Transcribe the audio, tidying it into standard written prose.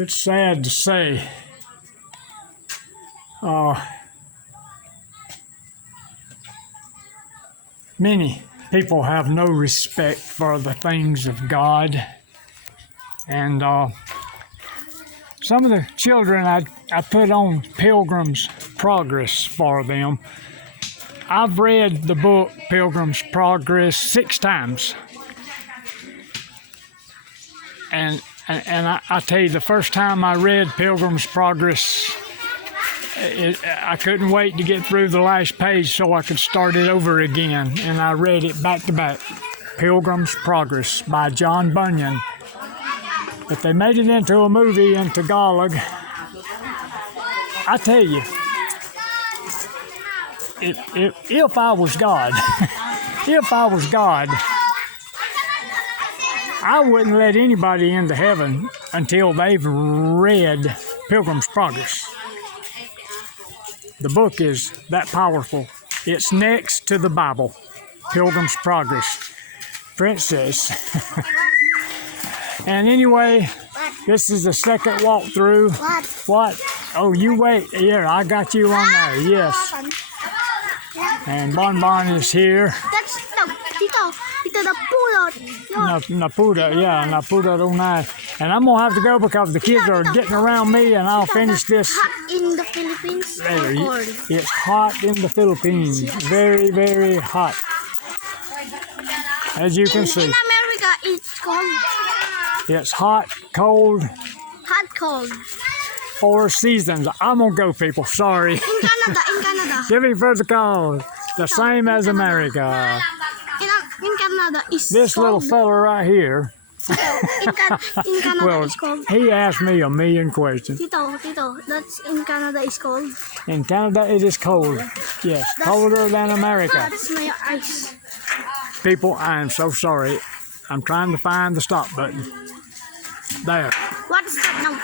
It's sad to say. Many people have no respect for the things of God. And some of the children, I put on Pilgrim's Progress for them. I've read the book Pilgrim's Progress 6 times. And I tell you, the first time I read Pilgrim's Progress, I couldn't wait to get through the last page so I could start it over again. And I read it back to back. Pilgrim's Progress by John Bunyan. But they made it into a movie in Tagalog. I tell you, if I was God, if I was God, I wouldn't let anybody into heaven until they've read Pilgrim's Progress. The book is that powerful. It's next to the Bible, Pilgrim's Progress. Princess. And anyway, this is the second walkthrough. What? Oh, you wait. Here, I got you on there. Yes. And Bonbon is here. Tito, Napura, yeah, Napura Runai. And I'm going to have to go because the kids are getting around me, and I'll finish this. Hot in the Philippines? Later. It's hot in the Philippines. Very, very hot. As you can see. In America, it's cold. It's hot, cold. Hot, cold. 4 seasons. I'm going to go, people. Sorry. In Canada. Give me further calls. The same as America. In Canada, it's This cold. little fella right here. In Canada, Well, it's cold. he asked me a million questions. Tito, that's in Canada, it's cold. In Canada, it is cold. Yes, colder than America. That's my ice. People, I am so sorry. I'm trying to find the stop button. There. What is that now?